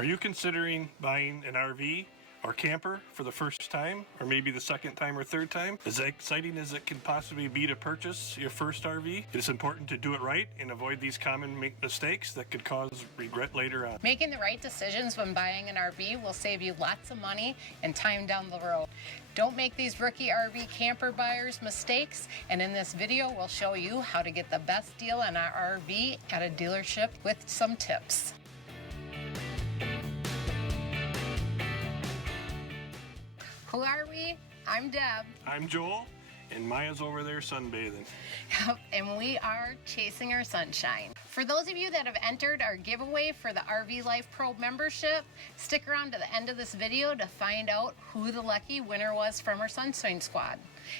Are you considering buying an RV or camper for the first time, or maybe the second time or third time? As exciting as it can possibly be to purchase your first RV, it is important to do it right and avoid these common mistakes that could cause regret later on. Making the right decisions when buying an RV will save you lots of money and time down the road. Don't make these rookie RV camper buyers mistakes, and in this video we'll show you how to get the best deal on our RV at a dealership with some tips. Who are we? I'm Deb. I'm Joel, and Maya's over there sunbathing. Yep, and we are chasing our sunshine. For those of you that have entered our giveaway for the RV Life Pro membership, stick around to the end of this video to find out who the lucky winner was from our Sunshine Squad.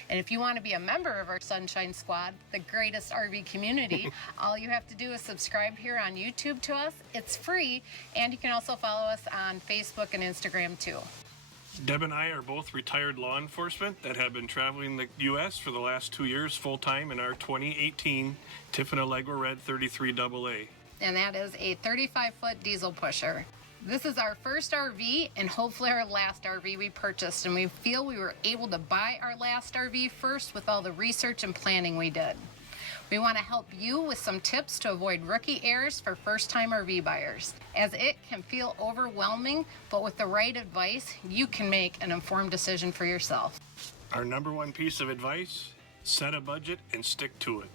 And if you want to be a member of our Sunshine Squad, the greatest RV community, all you have to do is subscribe here on YouTube to us. It's free, and you can also follow us on Facebook and Instagram too. Deb and I are both retired law enforcement that have been traveling the U.S. for the last 2 years full-time in our 2018 Tiffin Allegro Red 33AA. And that is a 35-foot diesel pusher. This is our first RV and hopefully our last RV we purchased, and we feel we were able to buy our last RV first with all the research and planning we did. We want to help you with some tips to avoid rookie errors for first-time RV buyers, as it can feel overwhelming, but with the right advice, you can make an informed decision for yourself. Our number one piece of advice, set a budget and stick to it.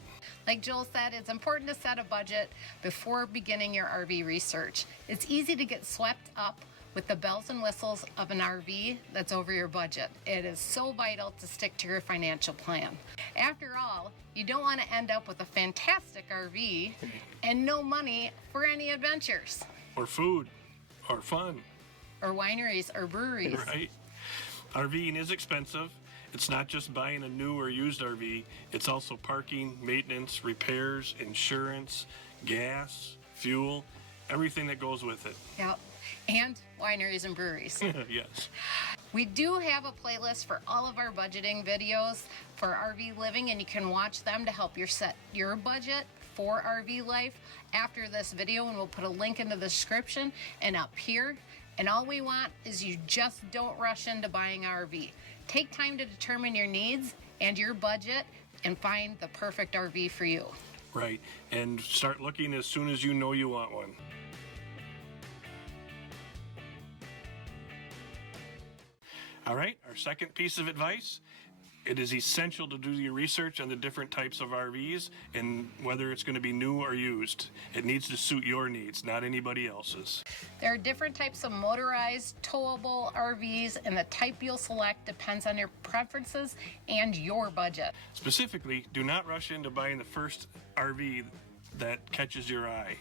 Like Joel said, it's important to set a budget before beginning your RV research. It's easy to get swept up with the bells and whistles of an RV that's over your budget. It is so vital to stick to your financial plan. After all, you don't want to end up with a fantastic RV and no money for any adventures. Or food, or fun. Or wineries, or breweries. Right. RVing is expensive. It's not just buying a new or used RV, it's also parking, maintenance, repairs, insurance, gas, fuel, everything that goes with it. Yep. And wineries and breweries. Yes. We do have a playlist for all of our budgeting videos for RV living, and you can watch them to help you set your budget for RV life after this video, and we'll put a link in the description and up here. And all we want is you just don't rush into buying an RV. Take time to determine your needs and your budget and find the perfect RV for you. Right. And start looking as soon as you know you want one. All right, our second piece of advice, it is essential to do your research on the different types of RVs and whether it's going to be new or used. It needs to suit your needs, not anybody else's. There are different types of motorized, towable RVs, and the type you'll select depends on your preferences and your budget. Specifically, do not rush into buying the first RV that catches your eye.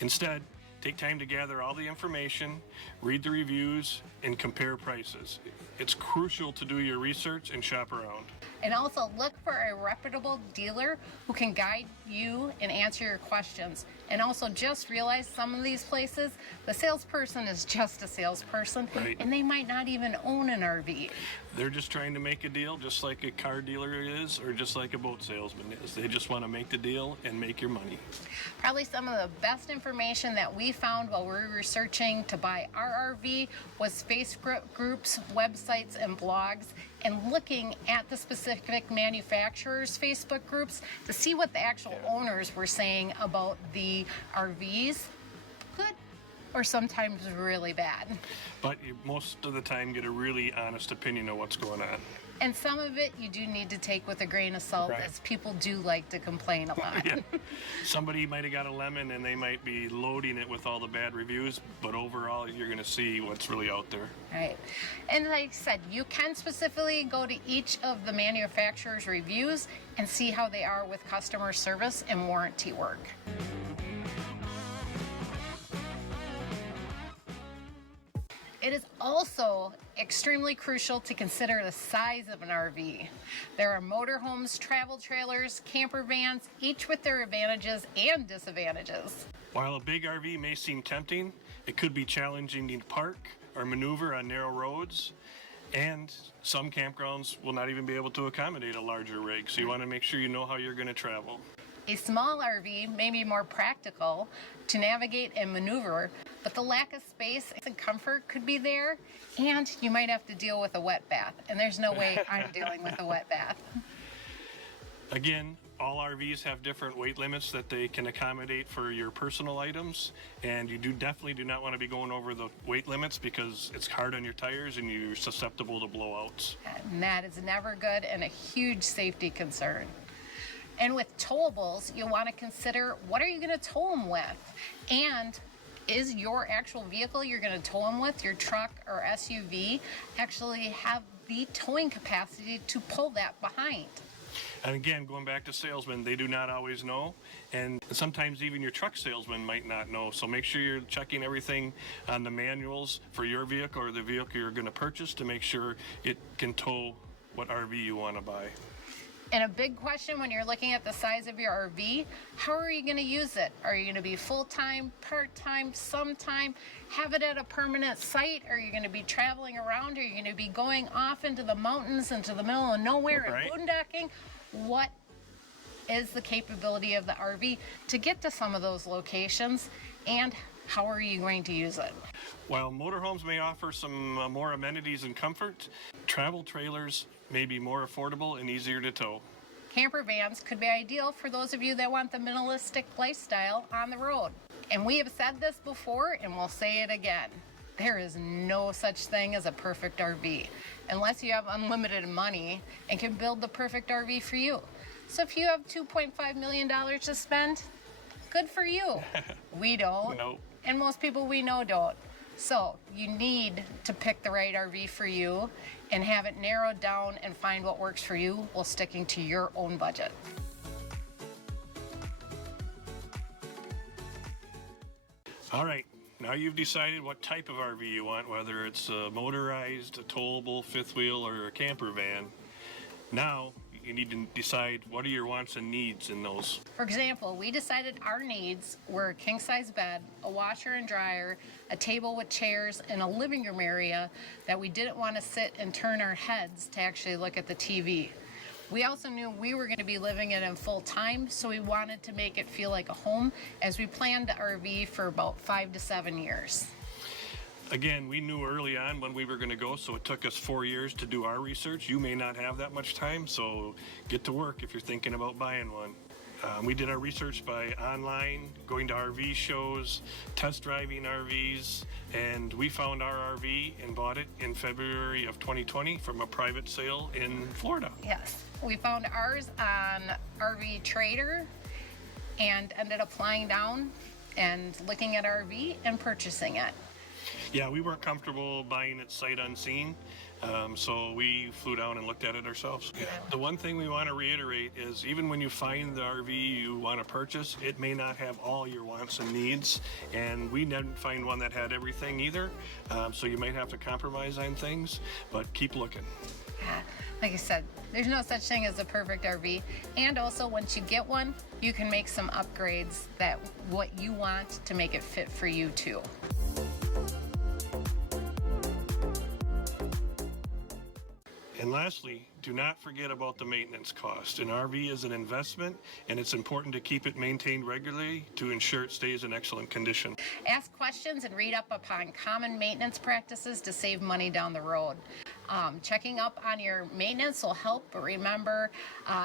Instead, take time to gather all the information, read the reviews, and compare prices. It's crucial to do your research and shop around. And also look for a reputable dealer who can guide you and answer your questions. And also just realize some of these places, the salesperson is just a salesperson, right, and they might not even own an RV. They're just trying to make a deal, just like a car dealer is, or just like a boat salesman is. They just want to make the deal and make your money. Probably some of the best information that we found while we were researching to buy our RV was Facebook groups, websites, and blogs, and looking at the specific manufacturers' Facebook groups to see what the actual owners were saying about the RVs. Good, or sometimes really bad. But you most of the time get a really honest opinion of what's going on. And some of it you do need to take with a grain of salt, right, as people do like to complain a lot. Yeah. Somebody might have got a lemon and they might be loading it with all the bad reviews, but overall you're going to see what's really out there. Right. And like I said, you can specifically go to each of the manufacturer's reviews and see how they are with customer service and warranty work. It is also extremely crucial to consider the size of an RV. There are motorhomes, travel trailers, camper vans, each with their advantages and disadvantages. While a big RV may seem tempting, it could be challenging to park or maneuver on narrow roads, and some campgrounds will not even be able to accommodate a larger rig, so you want to make sure you know how you're going to travel. A small RV may be more practical to navigate and maneuver, but the lack of space and comfort could be there, and you might have to deal with a wet bath, and there's no way I'm dealing with a wet bath. Again, all RVs have different weight limits that they can accommodate for your personal items, and you definitely do not want to be going over the weight limits because it's hard on your tires and you're susceptible to blowouts. And that is never good and a huge safety concern. And with towables, you'll want to consider, what are you going to tow them with? And is your actual vehicle you're going to tow them with, your truck or SUV, actually have the towing capacity to pull that behind? And again, going back to salesmen, they do not always know, and sometimes even your truck salesman might not know. So make sure you're checking everything on the manuals for your vehicle or the vehicle you're going to purchase to make sure it can tow what RV you want to buy. And a big question when you're looking at the size of your RV, how are you going to use it? Are you going to be full-time, part-time, sometime? Have it at a permanent site? Are you going to be traveling around? Are you going to be going off into the mountains, into the middle of nowhere Right. and boondocking? What is the capability of the RV to get to some of those locations, and how are you going to use it? While motorhomes may offer some more amenities and comfort, travel trailers may be more affordable and easier to tow. Camper vans could be ideal for those of you that want the minimalistic lifestyle on the road. And we have said this before, and we'll say it again. There is no such thing as a perfect RV, unless you have unlimited money and can build the perfect RV for you. So if you have $2.5 million to spend, good for you. We don't. Nope. And most people we know don't. So you need to pick the right RV for you and have it narrowed down and find what works for you while sticking to your own budget. All right, now you've decided what type of RV you want, whether it's a motorized, a towable, fifth wheel, or a camper van. Now you need to decide what are your wants and needs in those. For example, we decided our needs were a king-size bed, a washer and dryer, a table with chairs, and a living room area that we didn't want to sit and turn our heads to actually look at the TV. We also knew we were going to be living in it full time, so we wanted to make it feel like a home as we planned the RV for about 5 to 7 years. Again, we knew early on when we were going to go, so it took us 4 years to do our research. You may not have that much time, so get to work if you're thinking about buying one. We did our research by online, going to RV shows, test driving RVs, and we found our RV and bought it in February of 2020 from a private sale in Florida. Yes, we found ours on RV Trader and ended up flying down and looking at RV and purchasing it. Yeah, we weren't comfortable buying it sight unseen, so we flew down and looked at it ourselves. The one thing we want to reiterate is even when you find the RV you want to purchase, it may not have all your wants and needs, and we didn't find one that had everything either, so you might have to compromise on things, but keep looking. Like I said, there's no such thing as a perfect RV, and also once you get one, you can make some upgrades that what you want to make it fit for you too. And lastly, do not forget about the maintenance cost. An RV is an investment, and it's important to keep it maintained regularly to ensure it stays in excellent condition. Ask questions and read up upon common maintenance practices to save money down the road. Checking up on your maintenance will help, but remember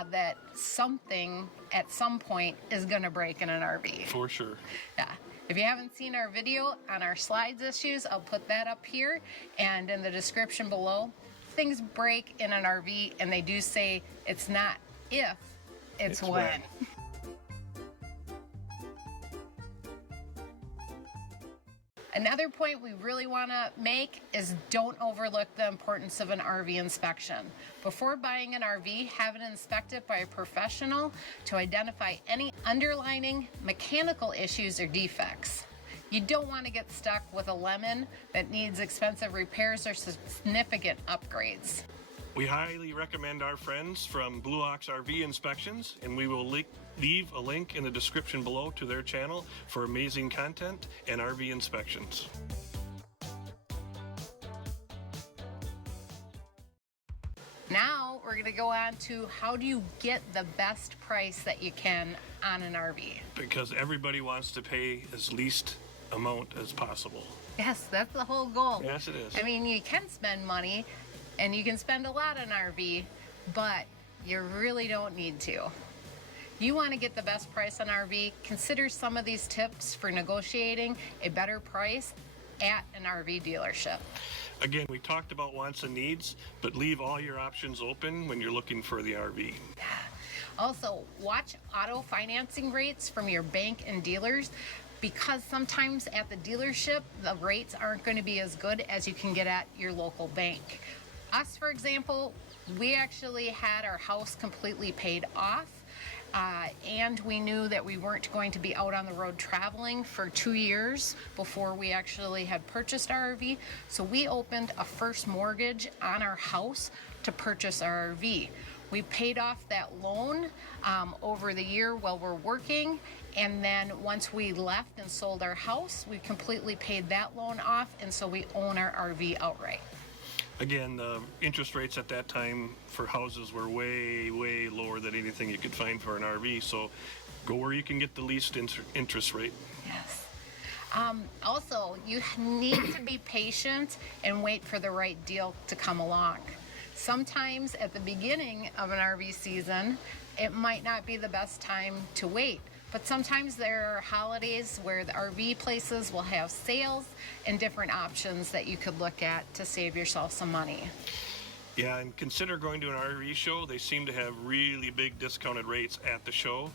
that something at some point is going to break in an RV. For sure. Yeah. If you haven't seen our video on our slides issues, I'll put that up here and in the description below. Things break in an RV, and they do say it's not if, it's when. Another point we really want to make is don't overlook the importance of an RV inspection. Before buying an RV, have it inspected by a professional to identify any underlying mechanical issues or defects. You don't want to get stuck with a lemon that needs expensive repairs or significant upgrades. We highly recommend our friends from Blue Ox RV Inspections, and we will leave a link in the description below to their channel for amazing content and RV inspections. Now we're going to go on to how do you get the best price that you can on an RV. Because everybody wants to pay as least amount as possible. Yes, that's the whole goal. Yes, it is. I mean, you can spend money and you can spend a lot on an RV, but you really don't need to. You want to get the best price on RV, consider some of these tips for negotiating a better price at an RV dealership. Again, we talked about wants and needs, but leave all your options open when you're looking for the RV. Also, watch auto financing rates from your bank and dealers, because sometimes at the dealership, the rates aren't going to be as good as you can get at your local bank. Us, for example, we actually had our house completely paid off. And we knew that we weren't going to be out on the road traveling for 2 years before we actually had purchased our RV. So we opened a first mortgage on our house to purchase our RV. We paid off that loan over the year while we're working. And then once we left and sold our house, we completely paid that loan off. And so we own our RV outright. Again, the interest rates at that time for houses were way, way lower than anything you could find for an RV. So go where you can get the least interest rate. Yes. Also, you need to be patient and wait for the right deal to come along. Sometimes at the beginning of an RV season, it might not be the best time to wait. But sometimes there are holidays where the RV places will have sales and different options that you could look at to save yourself some money. Yeah, and consider going to an RV show. They seem to have really big discounted rates at the show.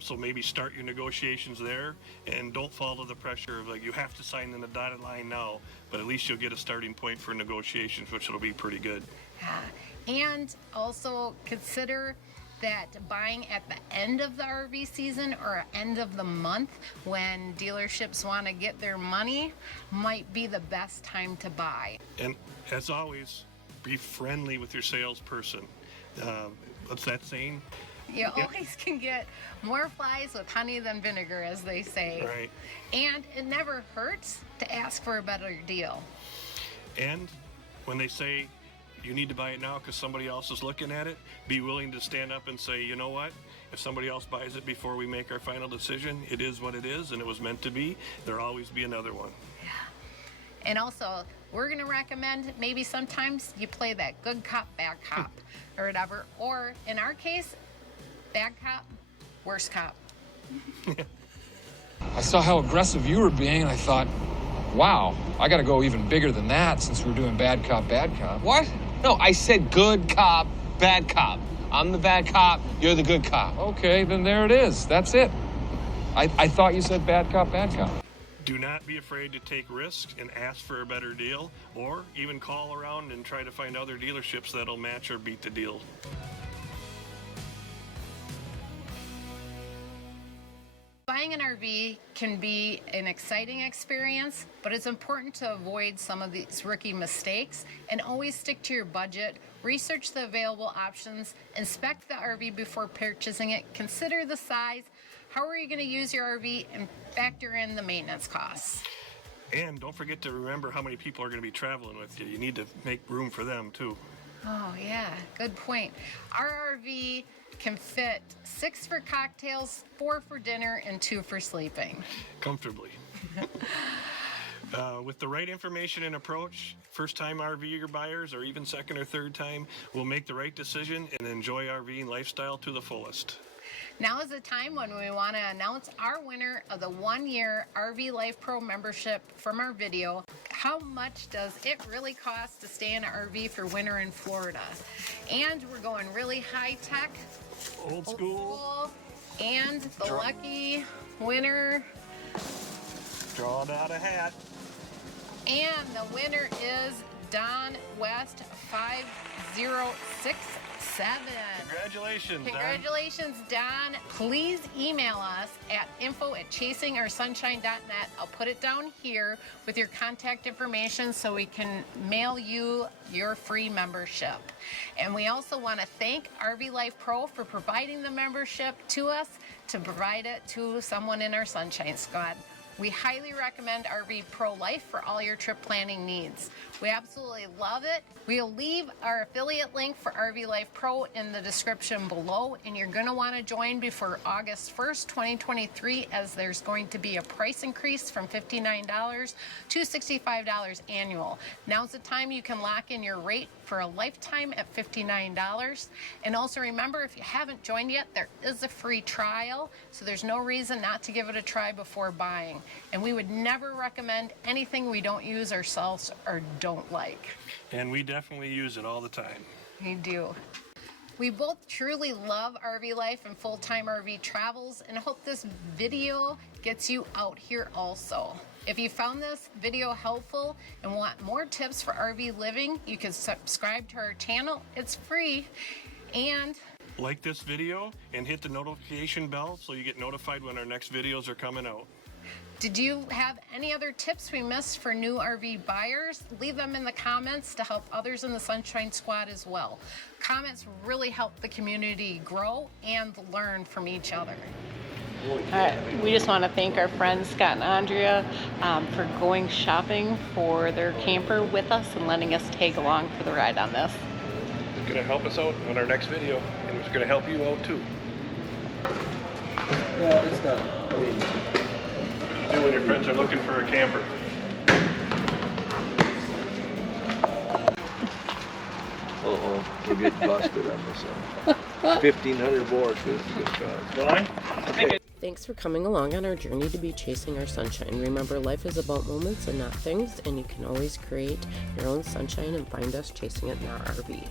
So maybe start your negotiations there, and don't fall to the pressure of like you have to sign in the dotted line now, but at least you'll get a starting point for negotiations, which will be pretty good. Yeah. And also consider that buying at the end of the RV season or end of the month when dealerships want to get their money might be the best time to buy. And as always, be friendly with your salesperson. What's that saying? You always can get more flies with honey than vinegar, as they say. Right. And it never hurts to ask for a better deal. And when they say you need to buy it now because somebody else is looking at it, be willing to stand up and say, you know what, if somebody else buys it before we make our final decision, it is what it is and it was meant to be. There'll always be another one. Yeah. And also, we're going to recommend maybe sometimes you play that good cop, bad cop or whatever, or in our case, bad cop, worst cop. I saw how aggressive you were being and I thought, wow, I got to go even bigger than that since we're doing bad cop, bad cop. What? No, I said good cop, bad cop. I'm the bad cop, you're the good cop. Okay, then there it is. That's it. I thought you said bad cop, bad cop. Do not be afraid to take risks and ask for a better deal, or even call around and try to find other dealerships that'll match or beat the deal. Buying an RV can be an exciting experience, but it's important to avoid some of these rookie mistakes and always stick to your budget. Research the available options, inspect the RV before purchasing it, consider the size, how are you going to use your RV, and factor in the maintenance costs. And don't forget to remember how many people are going to be traveling with you. You need to make room for them too. Oh yeah, good point. Our RV can fit 6 for cocktails, 4 for dinner, and 2 for sleeping. Comfortably. With the right information and approach, first-time RV buyers or even second or third time will make the right decision and enjoy RVing lifestyle to the fullest. Now is the time when we want to announce our winner of the 1-year RV Life Pro membership from our video. How much does it really cost to stay in an RV for winter in Florida? And we're going really high-tech, Old school. And the lucky winner. Drawing out a hat. And the winner is Don West 5067. Congratulations, Congratulations, Don. Please email us at info@chasingOurSunshine.net. I'll put it down here with your contact information so we can mail you your free membership. And we also want to thank RV Life Pro for providing the membership to us to provide it to someone in our Sunshine Squad. We highly recommend RV Pro Life for all your trip planning needs. We absolutely love it. We'll leave our affiliate link for RV Life Pro in the description below, and you're going to want to join before August 1st, 2023, as there's going to be a price increase from $59 to $65 annual. Now's the time you can lock in your rate for a lifetime at $59. And also remember, if you haven't joined yet, there is a free trial, so there's no reason not to give it a try before buying. And we would never recommend anything we don't use ourselves or don't like. And we definitely use it all the time. We do. We both truly love RV life and full-time RV travels, and hope this video gets you out here also. If you found this video helpful and want more tips for RV living, you can subscribe to our channel. It's free. And like this video and hit the notification bell so you get notified when our next videos are coming out. did you have any other tips we missed for new RV buyers? Leave them in the comments to help others in the Sunshine Squad as well. Comments really help the community grow and learn from each other. We just want to thank our friends Scott and Andrea for going shopping for their camper with us and letting us tag along for the ride on this. It's going to help us out on our next video, and it's going to help you out too. Yeah, it's not. What do you do when your friends are looking for a camper? We're getting busted on this one. 1,500 board for this good cause. Line? Okay. Thanks for coming along on our journey to be chasing our sunshine. Remember, life is about moments and not things, and you can always create your own sunshine and find us chasing it in our RV.